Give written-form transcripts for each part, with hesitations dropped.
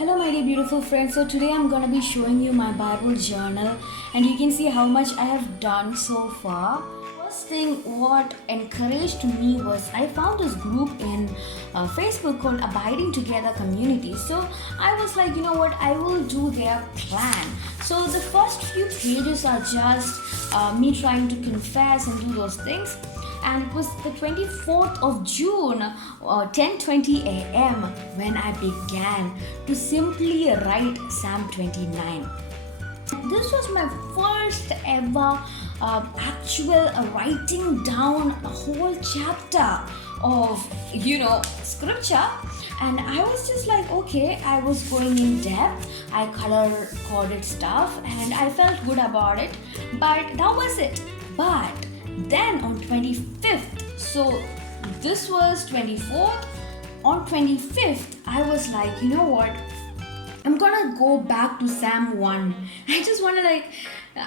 Hello, my dear beautiful friends. So, today I'm gonna be showing you my Bible journal, and you can see how much I have done so far. First thing, what encouraged me was I found this group in Facebook called Abiding Together Community. So, I was like, you know what, I will do their plan. So, the first few pages are just me trying to confess and do those things, and it was the 24th of June, 10:20 a.m. when I began to simply write Psalm 29. This was my first ever actual writing down a whole chapter of scripture, and I was just like, okay, I was going in depth. I color coded stuff and I felt good about it, but that was it. But then on 25th, so this was 24th, on 25th I was like, you know what, I'm gonna go back to Psalm 1. I just want to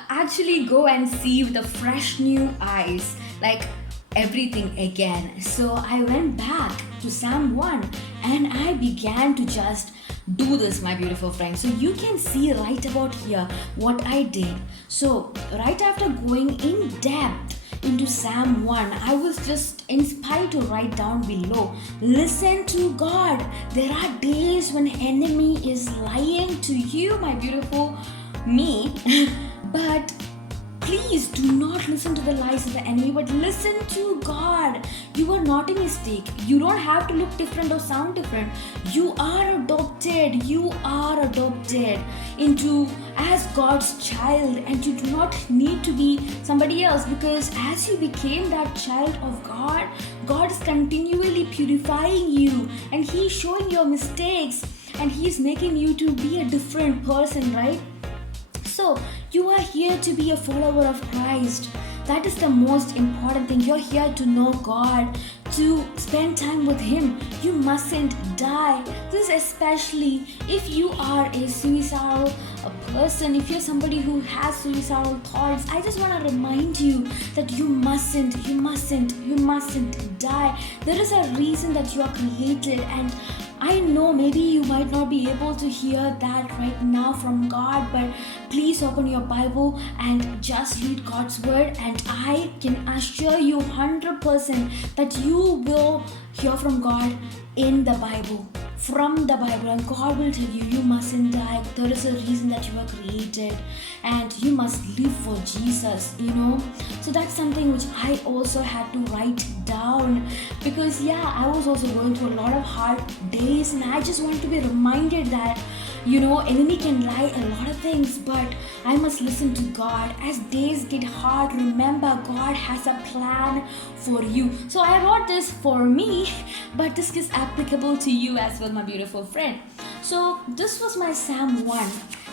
actually go and see with a fresh new eyes, like everything again. So I went back to Psalm 1 and I began to just do this, my beautiful friends. So you can see right about here what I did. So right after going in depth into Psalm 1, I was just inspired to write down below, listen to God. There are days when enemy is lying to you, my beautiful me, but please do not listen to the lies of the enemy, but listen to God. You are not a mistake. You don't have to look different or sound different. You are adopted. You are adopted into as God's child, and you do not need to be somebody else, because as you became that child of God, God is continually purifying you and He's showing your mistakes and He's making you to be a different person, right? So, you are here to be a follower of Christ. That is the most important thing. You're here to know God, to spend time with Him. You mustn't die. This is especially if you are a suicidal person, if you're somebody who has suicidal thoughts. I just want to remind you that you mustn't die. There is a reason that you are created, and I know maybe you might not be able to hear that right now from God, but please open your Bible and just read God's word, and I can assure you 100% that you will hear from God in the Bible, from the Bible, and God will tell you mustn't die. There is a reason that you were created and you must live for Jesus, So that's something which I also had to write down, because I was also going through a lot of hard days, and I just want to be reminded that enemy can lie a lot of things, but I must listen to God. As days get hard, remember God has a plan for you. So I wrote this for me, but this is applicable to you as well, my beautiful friend. So this was my Psalm 1.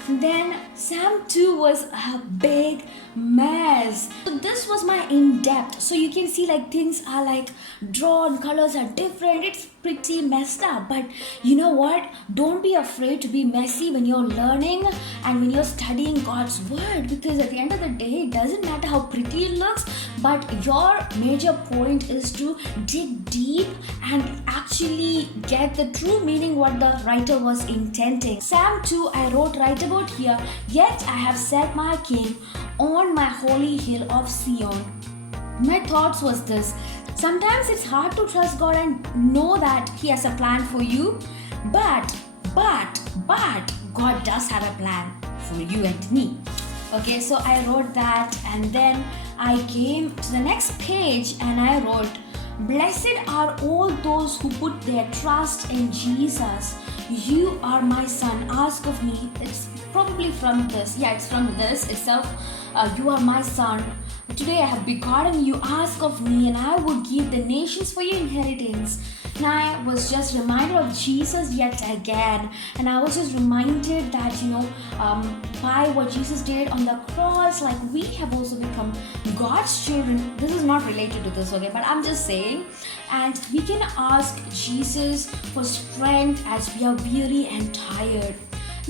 Then Psalm 2 was a big mess. So this was my in-depth. So you can see things are drawn, colors are different. It's pretty messed up. But you know what? Don't be afraid to be messy when you're learning and when you're studying God's word, because at the end of the day, it doesn't matter how pretty it looks, but your major point is to dig deep and actually get the true meaning what the writer was intending. Psalm 2 I wrote right about here, yet I have set my king on my holy hill of Zion. My thoughts was this: sometimes it's hard to trust God and know that He has a plan for you, but God does have a plan for you and me. Okay, so I wrote that, and then I came to the next page and I wrote, blessed are all those who put their trust in Jesus. You are my son, ask of me. It's probably from this. It's from this itself. You are my son. Today I have begotten you, ask of me, and I will give the nations for your inheritance. And I was just reminded of Jesus yet again, and I was just reminded that by what Jesus did on the cross, we have also become God's children. This is not related to this, okay, but I'm just saying. And we can ask Jesus for strength as we are weary and tired.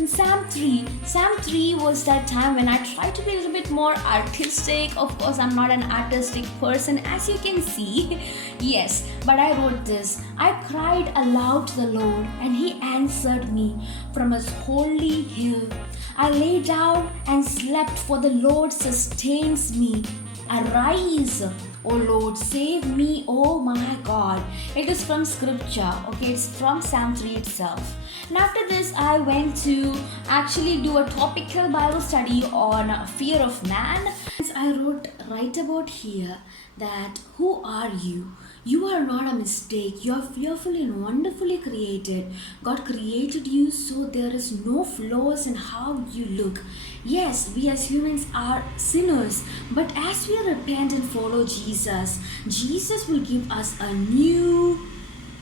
In Psalm 3 was that time when I tried to be a little bit more artistic. Of course, I'm not an artistic person, as you can see. Yes, but I wrote this. I cried aloud to the Lord, and He answered me from His holy hill. I lay down and slept, for the Lord sustains me. Arise, O Lord, save me, oh my God. It is from scripture, okay? It's from Psalm 3 itself. And after this, I went to actually do a topical Bible study on fear of man. I wrote right about here that who are you? You are not a mistake. You are fearfully and wonderfully created. God created you so there is no flaws in how you look. Yes, we as humans are sinners, but as we repent and follow Jesus, Jesus will give us a new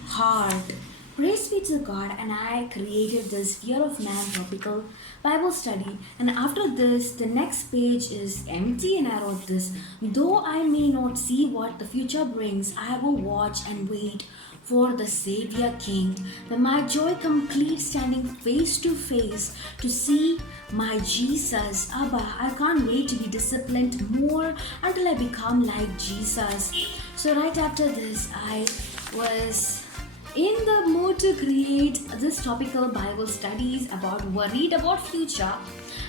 heart. Praise be to God, and I created this Fear of Man topical Bible study. And after this, the next page is empty, and I wrote this. Though I may not see what the future brings, I will watch and wait for the Savior King. Then my joy complete, standing face to face to see my Jesus. Abba, I can't wait to be disciplined more until I become like Jesus. So right after this, I was in the mood to create this topical Bible studies about worried about future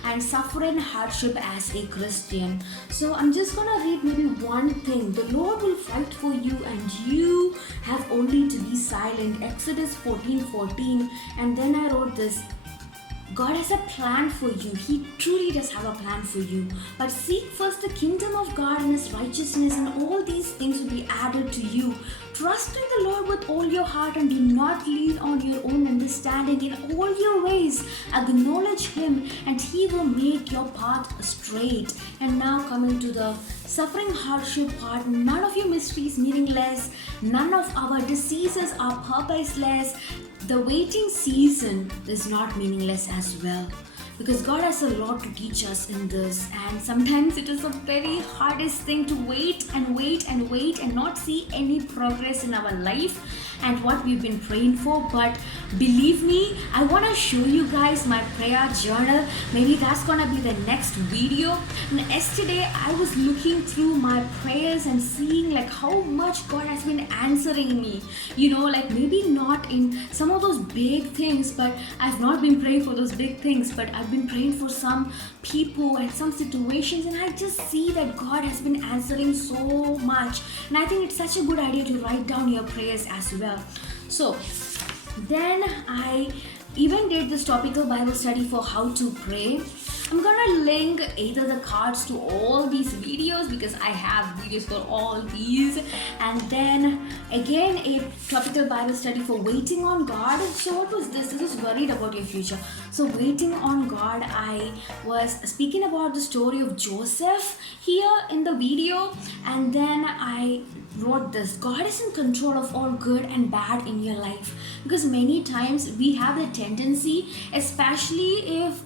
and suffering hardship as a Christian. So I'm just gonna read maybe one thing. The Lord will fight for you and you have only to be silent. Exodus 14:14. And then I wrote this. God has a plan for you. He truly does have a plan for you. But seek first the kingdom of God and His righteousness, and all these things will be added to you. Trust in the Lord with all your heart and do not lean on your own understanding. In all your ways, acknowledge Him and He will make your path straight. And now coming to the suffering hardship part, none of your mysteries meaningless. None of our diseases are purposeless. The waiting season is not meaningless as well, because God has a lot to teach us in this, and sometimes it is the very hardest thing to wait and wait and wait and not see any progress in our life and what we've been praying for. But believe me, I want to show you guys my prayer journal. Maybe that's gonna be the next video. And yesterday I was looking through my prayers and seeing like how much God has been answering me, like maybe not in some of those big things, but I've not been praying for those big things, but I've been praying for some people and some situations, and I just see that God has been answering so much. And I think it's such a good idea to write down your prayers as well. So then I even did this topical Bible study for how to pray. I'm gonna link either the cards to all these videos because I have videos for all these, and then again a topical Bible study for waiting on God. So what was this? This is worried about your future. So waiting on God, I was speaking about the story of Joseph here in the video, and then I wrote this. God is in control of all good and bad in your life, because many times we have the tendency, especially if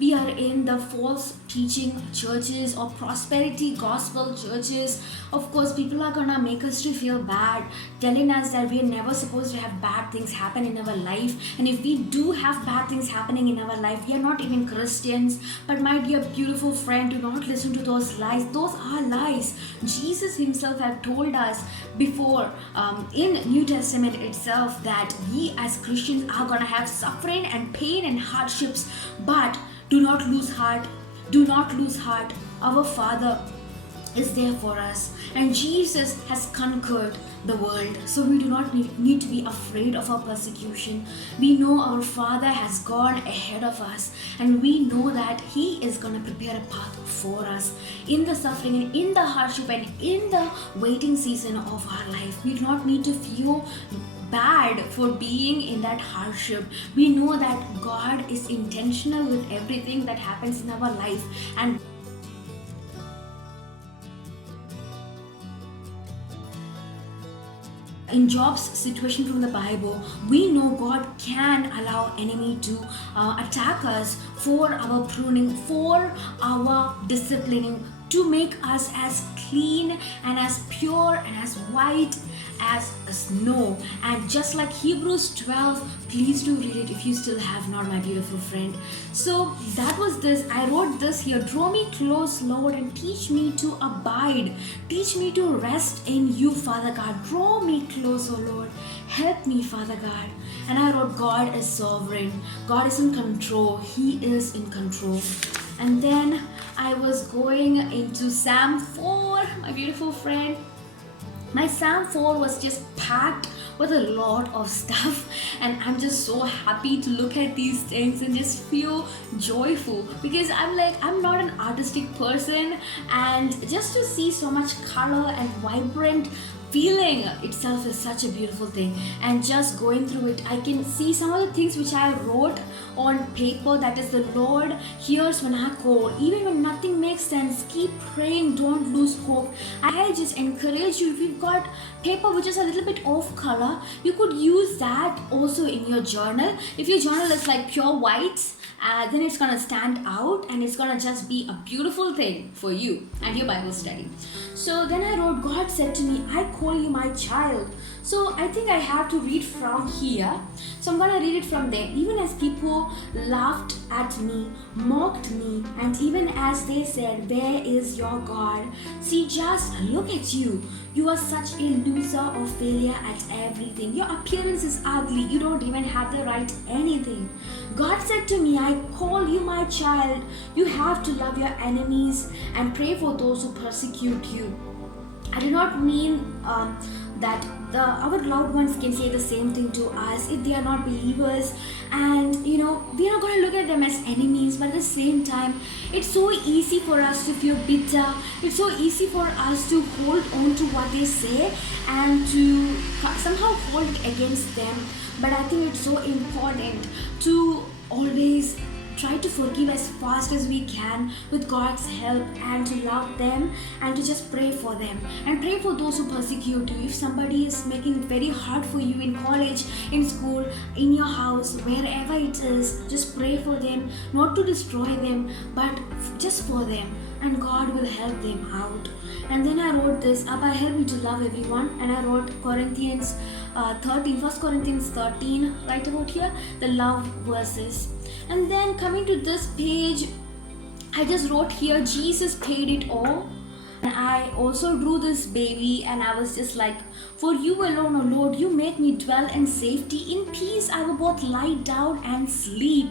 we are in the false teaching churches or prosperity gospel churches. Of course, people are gonna make us to feel bad, telling us that we are never supposed to have bad things happen in our life, and if we do have bad things happening in our life, we are not even Christians. But my dear beautiful friend, do not listen to those lies. Those are lies. Jesus Himself had told us before in New Testament itself that we as Christians are gonna have suffering and pain and hardships, but do not lose heart. Do not lose heart. Our Father is there for us, and Jesus has conquered the world, so we do not need to be afraid of our persecution. We know our Father has gone ahead of us, and we know that He is going to prepare a path for us in the suffering and in the hardship and in the waiting season of our life. We do not need to feel bad for being in that hardship. We know that God is intentional with everything that happens in our life, and in Job's situation from the Bible, we know God can allow enemy to attack us for our pruning, for our disciplining, to make us as clean and as pure and as white as a snow. And just like Hebrews 12, please do read it if you still have not, my beautiful friend. So that was this. I wrote this here: draw me close, Lord, and teach me to abide. Teach me to rest in you, Father God. Draw me close, oh Lord. Help me, Father God. And I wrote, God is sovereign. God is in control. He is in control. And then I was going into Psalm 4, my beautiful friend. My Psalm 4 was just packed with a lot of stuff, and I'm just so happy to look at these things and just feel joyful, because I'm not an artistic person, and just to see so much color and vibrant feeling itself is such a beautiful thing. And just going through it, I can see some of the things which I wrote on paper. That is, the Lord hears when I call. Even when nothing makes sense, keep praying, don't lose hope. I just encourage you, if you've got paper which is a little bit off color, you could use that also in your journal. If your journal is like pure whites, then it's gonna stand out, and it's gonna just be a beautiful thing for you and your Bible study. So then I wrote, God said to me, I call you my child. So I think I have to read from here. So I'm gonna read it from there. Even as people laughed at me, mocked me, and even as they said, where is your God? See, just look at you. You are such a loser or failure at everything. Your appearance is ugly. You don't even have the right anything. God said to me, I call you my child. You have to love your enemies and pray for those who persecute you. I do not mean that our loved ones can say the same thing to us if they are not believers, and we are not going to look at them as enemies. But at the same time, it's so easy for us to feel bitter. It's so easy for us to hold on to what they say and to somehow hold it against them. But I think it's so important to always try to forgive as fast as we can with God's help, and to love them and to just pray for them and pray for those who persecute you. If somebody is making it very hard for you in college, in school, in your house, wherever it is, just pray for them, not to destroy them, but just for them, and God will help them out. And then I wrote this, Abba, help me to love everyone. And I wrote 1 Corinthians 13, right about here, the love verses. And then coming to this page, I just wrote here, Jesus paid it all. And I also drew this baby, and I was just like, for you alone, O Lord, you make me dwell in safety. In peace I will both lie down and sleep.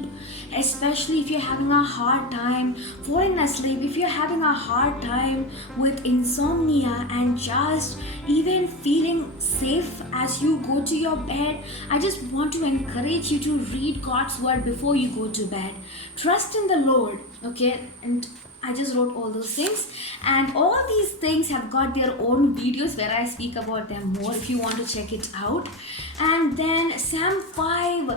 Especially if you're having a hard time falling asleep, if you're having a hard time with insomnia and just even feeling safe as you go to your bed, I just want to encourage you to read God's word before you go to bed. Trust in the Lord, okay? And I just wrote all those things, and all these things have got their own videos where I speak about them more if you want to check it out. And then Psalm 5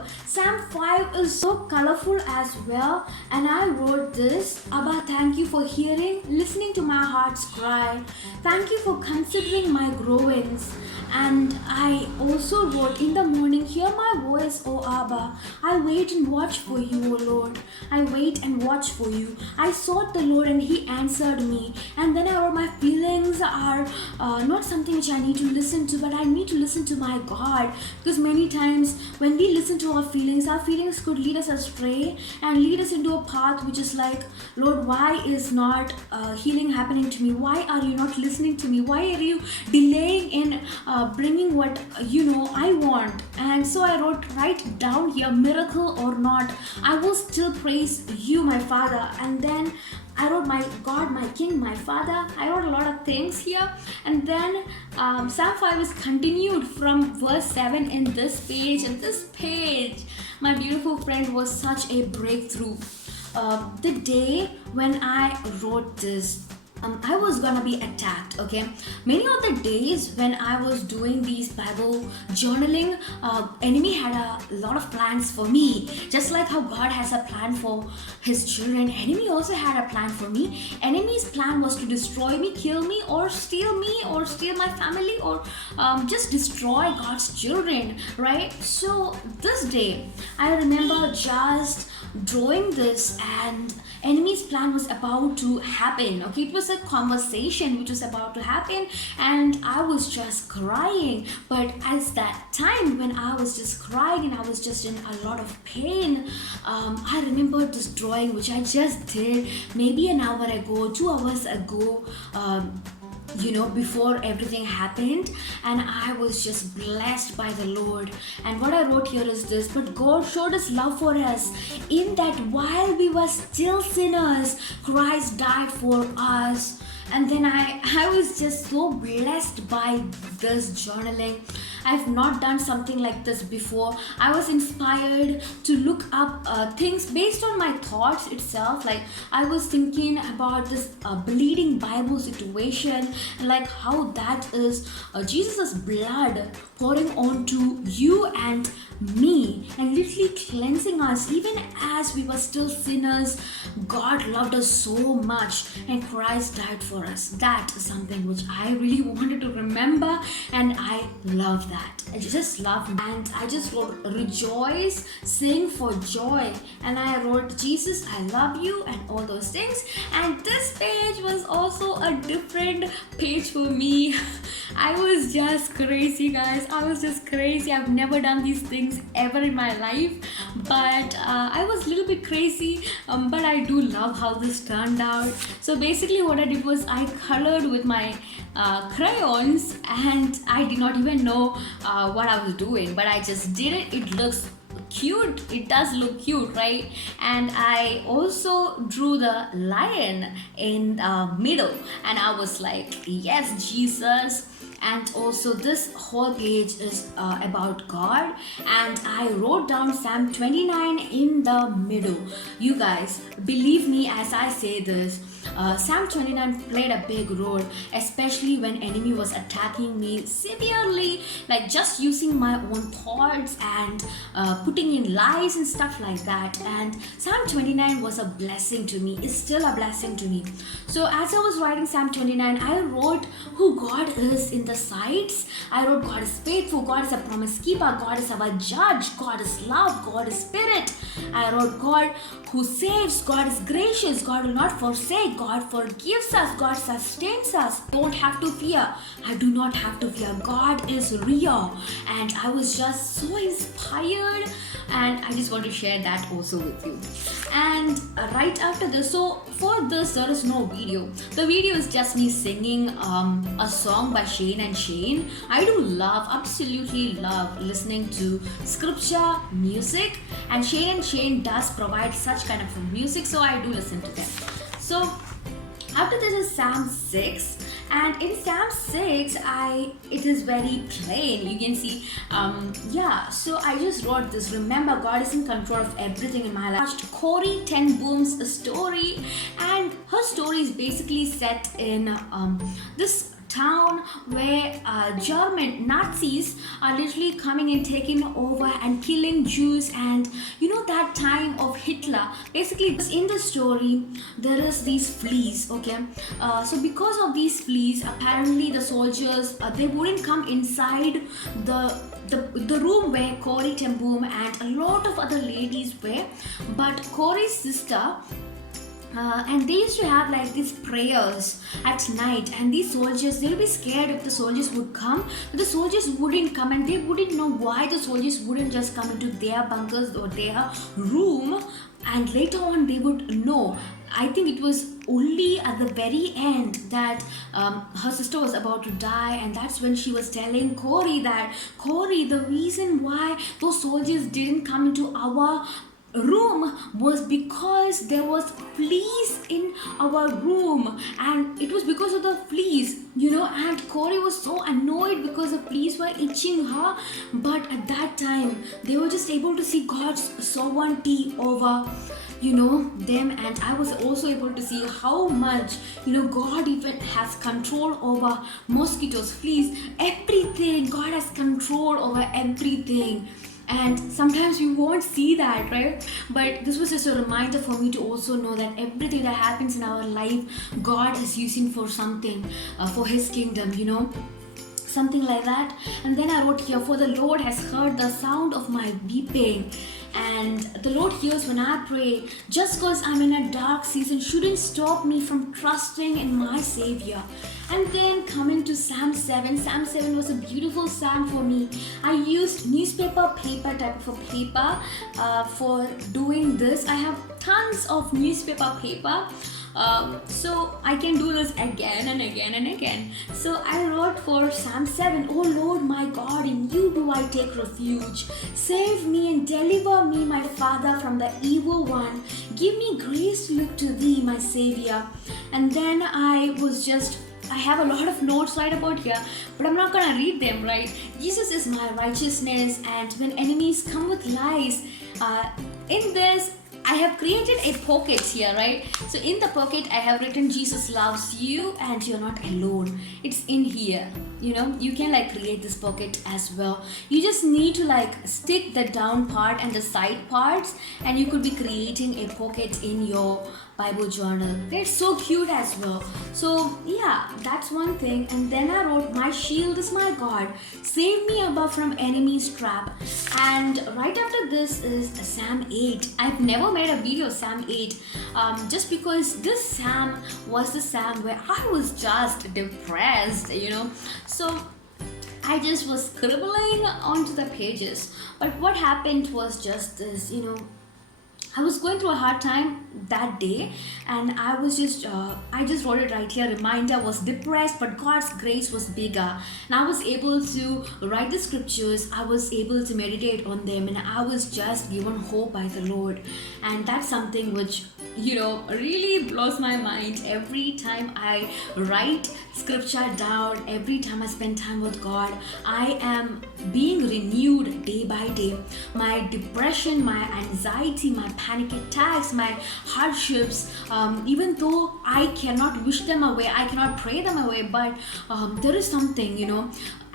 is so colorful as well, and I wrote this: Abba, thank you for listening to my heart's cry. Thank you for considering my groanings. And I also wrote, in the morning, hear my voice, O Abba. I wait and watch for you, O Lord. I wait and watch for you. I sought the Lord and he answered me. And then I wrote, my feelings are not something which I need to listen to, but I need to listen to my God. Because many times when we listen to our feelings could lead us astray and lead us into a path which is like, Lord, why is not healing happening to me? Why are you not listening to me? Why are you delaying in bringing what I want? And so I wrote right down here, miracle or not, I will still praise you, my Father. And then I wrote, my God, my King, my Father. I wrote a lot of things here. And then Psalm 5 is continued from verse 7 in this page. And this page, my beautiful friend, was such a breakthrough. The day when I wrote this, I was gonna be attacked, okay? Many of the days when I was doing these Bible journaling, enemy had a lot of plans for me. Just like how God has a plan for his children, enemy also had a plan for me. Enemy's plan was to destroy me, kill me, or steal my family, or just destroy God's children, right? So this day, I remember just drawing this, and enemy's plan was about to happen. Okay, it was a conversation which was about to happen, and I was just crying. But as that time when I was just crying and I was just in a lot of pain, I remembered this drawing which I just did maybe an hour ago, 2 hours ago. Before everything happened, and I was just blessed by the Lord. And what I wrote here is this: but God showed his love for us in that while we were still sinners, Christ died for us. And then I was just so blessed by this journaling. I've not done something like this before. I was inspired to look up things based on my thoughts itself. Like, I was thinking about this bleeding Bible situation, and like how that is Jesus' blood pouring onto you and me and literally cleansing us. Even as we were still sinners, God loved us so much and Christ died for us. That is something which I really wanted to remember, and I love that. I just love, and I just wrote rejoice, sing for joy, and I wrote Jesus, I love you, and all those things. And this page was also a different page for me. I was just crazy, guys. I was just crazy. I've never done these things ever in my life, but I was a little bit crazy, but I do love how this turned out. So basically what I did was I colored with my crayons, and I did not even know what I was doing, but I just did it. It looks cute. It does look cute, right? And I also drew the lion in the middle, and I was like, yes, Jesus. And also this whole page is about God, and I wrote down Psalm 29 in the middle. You guys, believe me as I say this, Psalm 29 played a big role, especially when enemy was attacking me severely, like just using my own thoughts and putting in lies and stuff like that. And Psalm 29 was a blessing to me. It's still a blessing to me. So as I was writing Psalm 29, I wrote who God is in the sides. I wrote God is faithful, God is a promise keeper, God is our judge, God is love, God is spirit. I wrote God who saves, God is gracious, God will not forsake, God forgives us, God sustains us. Don't have to fear. I do not have to fear. God is real. And I was just so inspired, and I just want to share that also with you. And right after this, so for this there is no video. The video is just me singing a song by Shane and Shane. I do love, absolutely love listening to scripture music, and Shane and Shane does provide such kind of music, so I do listen to them. So after this is Psalm 6, and in Psalm 6 it is very plain. You can see so I just wrote this: remember God is in control of everything in my life. I watched Corrie ten Boom's story, and her story is basically set in this town where German Nazis are literally coming and taking over and killing Jews. And that time of Hitler, basically in the story there is these fleas. Okay, so because of these fleas, apparently the soldiers they wouldn't come inside the room where Corrie ten Boom and a lot of other ladies were, but Corrie's sister and they used to have like these prayers at night, and these soldiers, they'll be scared if the soldiers would come, but the soldiers wouldn't come, and they wouldn't know why the soldiers wouldn't just come into their bunkers or their room. And later on they would know. I think it was only at the very end that her sister was about to die, and that's when she was telling Corrie that, Corrie, the reason why those soldiers didn't come into our room was because there was fleas in our room, and it was because of the fleas, and Corrie was so annoyed because the fleas were itching her. But at that time they were just able to see God's sovereignty over them, and I was also able to see how much God even has control over mosquitoes, fleas, everything. God has control over everything. And sometimes we won't see that, right? But this was just a reminder for me to also know that everything that happens in our life, God is using for something, for His kingdom, something like that. And then I wrote here, for the Lord has heard the sound of my weeping. And the Lord hears when I pray. Just because I'm in a dark season shouldn't stop me from trusting in my Savior. And then coming to Psalm 7. Psalm 7 was a beautiful psalm for me. I used newspaper paper type of a paper for doing this. I have tons of newspaper paper. So I can do this again and again and again. So I wrote for Psalm 7, "Oh Lord my God, in you do I take refuge. Save me and deliver me, my Father, from the evil one. Give me grace to look to thee, my Savior." And then I have a lot of notes right about here, but I'm not gonna read them, right? Jesus is my righteousness, and when enemies come with lies, in this I have created a pocket here, right? So in the pocket I have written Jesus loves you and you're not alone. It's in here. You can create this pocket as well. You just need to stick the down part and the side parts, and you could be creating a pocket in your Bible journal. They're so cute as well. So yeah, that's one thing. And then I wrote, "My shield is my God. Save me above from enemy's trap." And right after this is Psalm 8. I've never made a video of Psalm 8 just because this Psalm was the Psalm where I was just depressed, So I just was scribbling onto the pages. But what happened was just this, I was going through a hard time that day, and I just wrote it right here. Reminder, was depressed, but God's grace was bigger. And I was able to write the scriptures, I was able to meditate on them, and I was just given hope by the Lord. And that's something which really blows my mind every time I write scripture down. Every time I spend time with God, I am being renewed day by day. My depression, my anxiety, my panic attacks, my hardships, even though I cannot wish them away, I cannot pray them away, but there is something,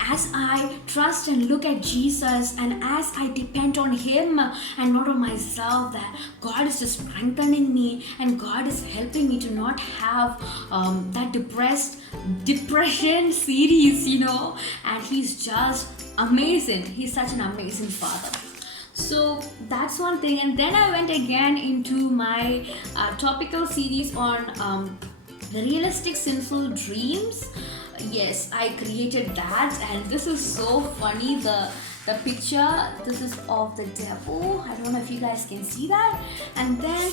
as I trust and look at Jesus, and as I depend on Him and not on myself, that God is just strengthening me, and God is helping me to not have that depression series, and He's just amazing. He's such an amazing Father. So that's one thing. And then I went again into my topical series on realistic sinful dreams. Yes, I created that, and this is so funny. The picture, this is of the devil. I don't know if you guys can see that. And then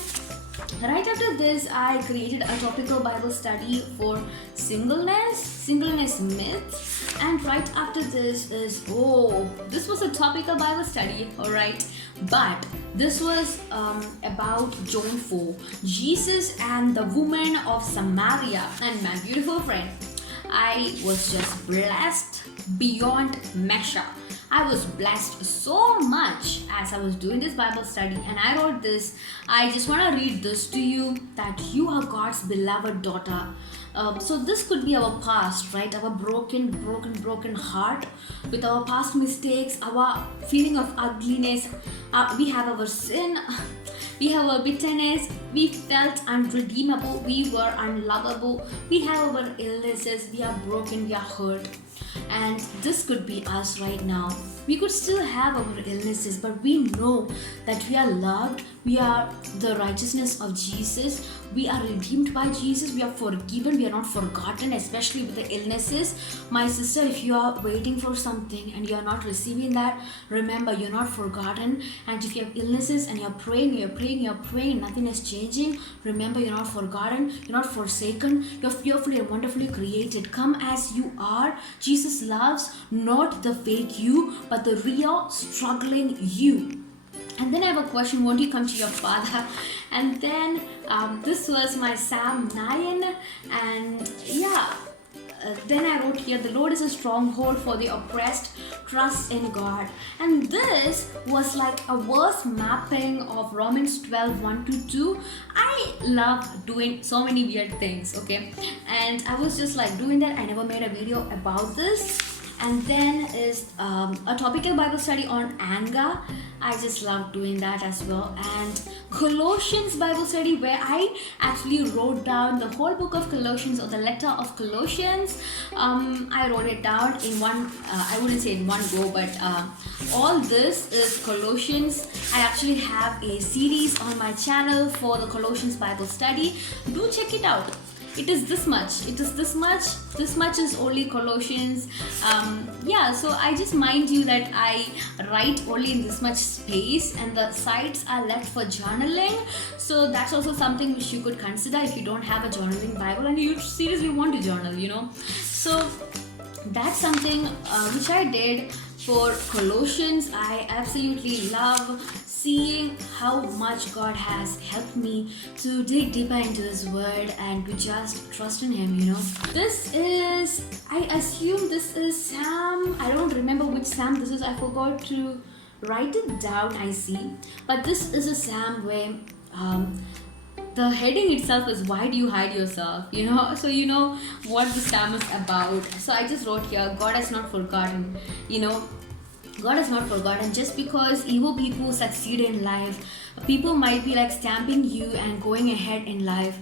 right after this, I created a topical Bible study for singleness myths. And right after this is, this was a topical Bible study, alright. But this was about John 4, Jesus and the woman of Samaria. And my beautiful friend, I was just blessed beyond measure. I was blessed so much as I was doing this Bible study, and I wrote this. I just want to read this to you, that you are God's beloved daughter. So this could be our past, right? Our broken heart with our past mistakes, our feeling of ugliness. We have our sin, we have our bitterness, we felt unredeemable, we were unlovable, we have our illnesses, we are broken, we are hurt. And this could be us right now. We could still have our illnesses, but we know that we are loved. We are the righteousness of Jesus. We are redeemed by Jesus. We are forgiven. We are not forgotten, especially with the illnesses. My sister, if you are waiting for something and you are not receiving that, remember, you're not forgotten. And if you have illnesses and you're praying, nothing is changing, remember, you're not forgotten. You're not forsaken. You're fearfully and wonderfully created. Come as you are. Jesus loves not the fake you, but the real struggling you. And then I have a question, won't you come to your Father? And then this was my Psalm 9, and then I wrote here, the Lord is a stronghold for the oppressed, trust in God. And this was like a verse mapping of Romans 12, 1 to 2. I love doing so many weird things, okay? And I was just doing that. I never made a video about this. And then is a topical Bible study on anger. I just love doing that as well. And Colossians Bible study, where I actually wrote down the whole book of Colossians, or the letter of Colossians. I wrote it down in one, I wouldn't say in one go, but all this is Colossians. I actually have a series on my channel for the Colossians Bible study. Do check it out. It is this much. This much is only Colossians. So I just mind you that I write only in this much space, and the sides are left for journaling. So that's also something which you could consider if you don't have a journaling Bible and you seriously want to journal. So that's something which I did for Colossians. I absolutely love seeing how much God has helped me to dig deeper into His Word and to just trust in Him. This is, I assume this is Psalm, I don't remember which Psalm this is, I forgot to write it down, I see. But this is a Psalm where the heading itself is, why do you hide yourself? So you know what the Psalm is about. So I just wrote here, God has not forgotten. God has not forgotten. Just because evil people succeed in life, people might be like stamping you and going ahead in life.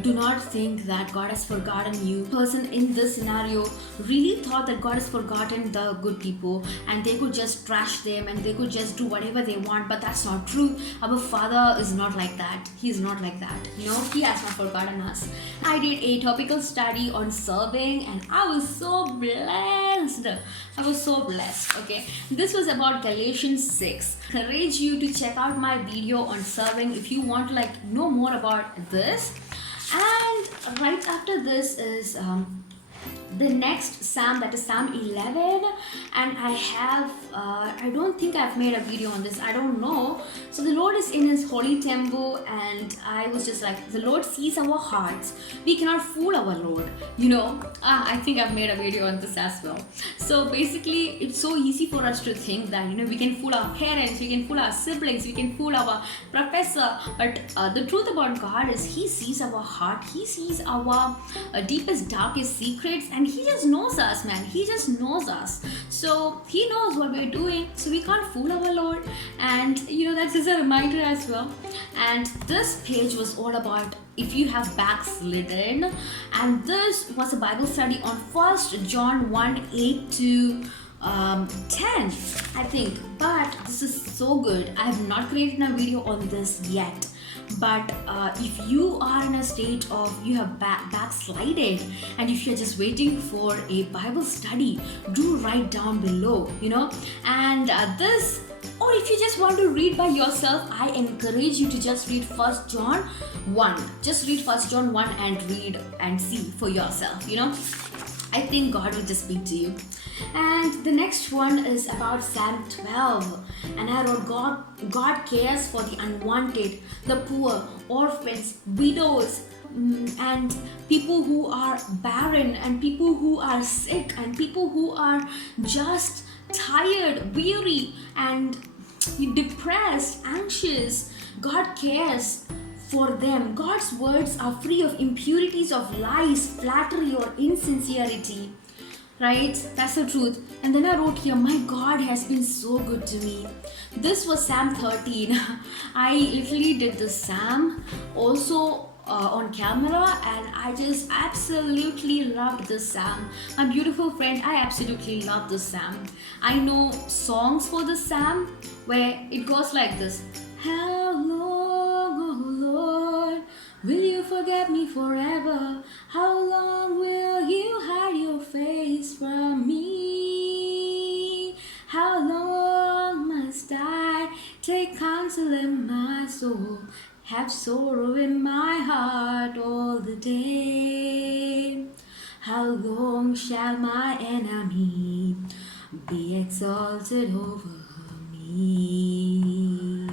Do not think that God has forgotten you. Person in this scenario really thought that God has forgotten the good people and they could just trash them and they could just do whatever they want, but that's not true. Our Father is not like that. He's not like that. He has not forgotten us. I did a topical study on serving and I was so blessed. Okay, this was about Galatians 6. Encourage you to check out my video on serving if you want to know more about this. And right after this is the next Psalm, that is Psalm 11, and I don't think I've made a video on this, I don't know. So the Lord is in His holy temple, and I was just like, the Lord sees our hearts. We cannot fool our Lord, I think I've made a video on this as well. So basically, it's so easy for us to think that, we can fool our parents, we can fool our siblings, we can fool our professor, but the truth about God is He sees our heart, He sees our deepest, darkest secrets, and He just knows us, man. He just knows us. So He knows what we're doing. So we can't fool our Lord. And that's just a reminder as well. And this page was all about if you have backslidden. And this was a Bible study on 1 John 1:8 to 10, I think. But this is so good. I have not created a video on this yet. But if you are in a state of you have backslided and if you're just waiting for a Bible study, do write down below, and this, or if you just want to read by yourself, I encourage you to just read 1 John 1. Just read 1 John 1 and read and see for yourself, I think God will just speak to you. And the next one is about Psalm 12. And I wrote, God cares for the unwanted, the poor, orphans, widows, and people who are barren, and people who are sick, and people who are just tired, weary, and depressed, anxious. God cares for them. God's words are free of impurities of lies, flattery, or insincerity. Right? That's the truth. And then I wrote here, my God has been so good to me. This was Psalm 13. I literally did this Psalm also on camera, and I just absolutely loved this Psalm. My beautiful friend, I absolutely love this Psalm. I know songs for this Psalm where it goes like this. How long, oh Lord, will you forget me forever? How long will you hide your face from me? How long must I take counsel in my soul, have sorrow in my heart all the day? How long shall my enemy be exalted over me?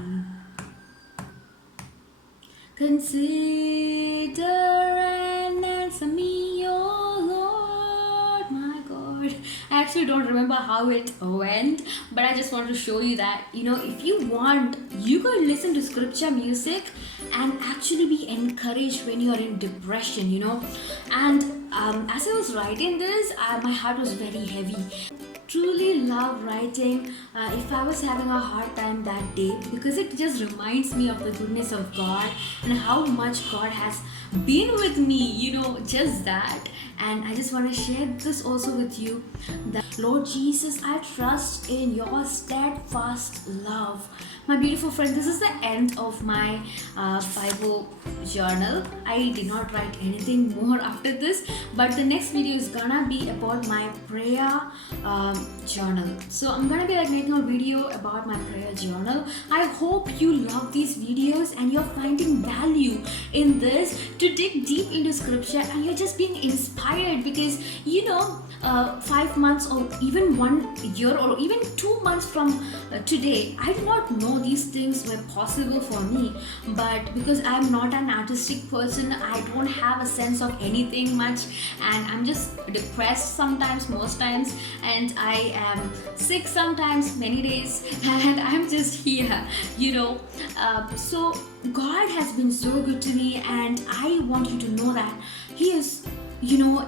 Consider and answer me, O Lord, my God. I actually don't remember how it went, but I just want to show you that, if you want, you could listen to scripture music and actually be encouraged when you're in depression, And as I was writing this, my heart was very heavy. truly love writing if I was having a hard time that day, because it just reminds me of the goodness of God and how much God has been with me, just that. And I just want to share this also with you, that Lord Jesus, I trust in your steadfast love. My beautiful friend, this is the end of my Bible journal. I did not write anything more after this, but the next video is gonna be about my prayer journal. So I'm gonna be making a video about my prayer journal. I hope you love these videos and you're finding value in this to dig deep into scripture, and you're just being inspired, because 5 months or even 1 year or even 2 months from today, I did not know these things were possible for me. But because I'm not an artistic person, I don't have a sense of anything much, and I'm just depressed sometimes, most times, and I am sick sometimes, many days, and I'm just here. So God has been so good to me, and I want you to know that He is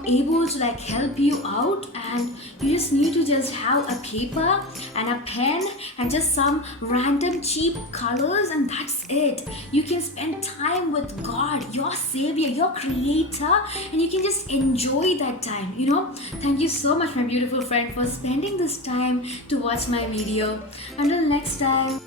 able to help you out, and you just need to just have a paper and a pen and just some random cheap colors, and that's it. You can spend time with God, your savior, your creator, and you can just enjoy that time. Thank you so much, my beautiful friend, for spending this time to watch my video. Until next time.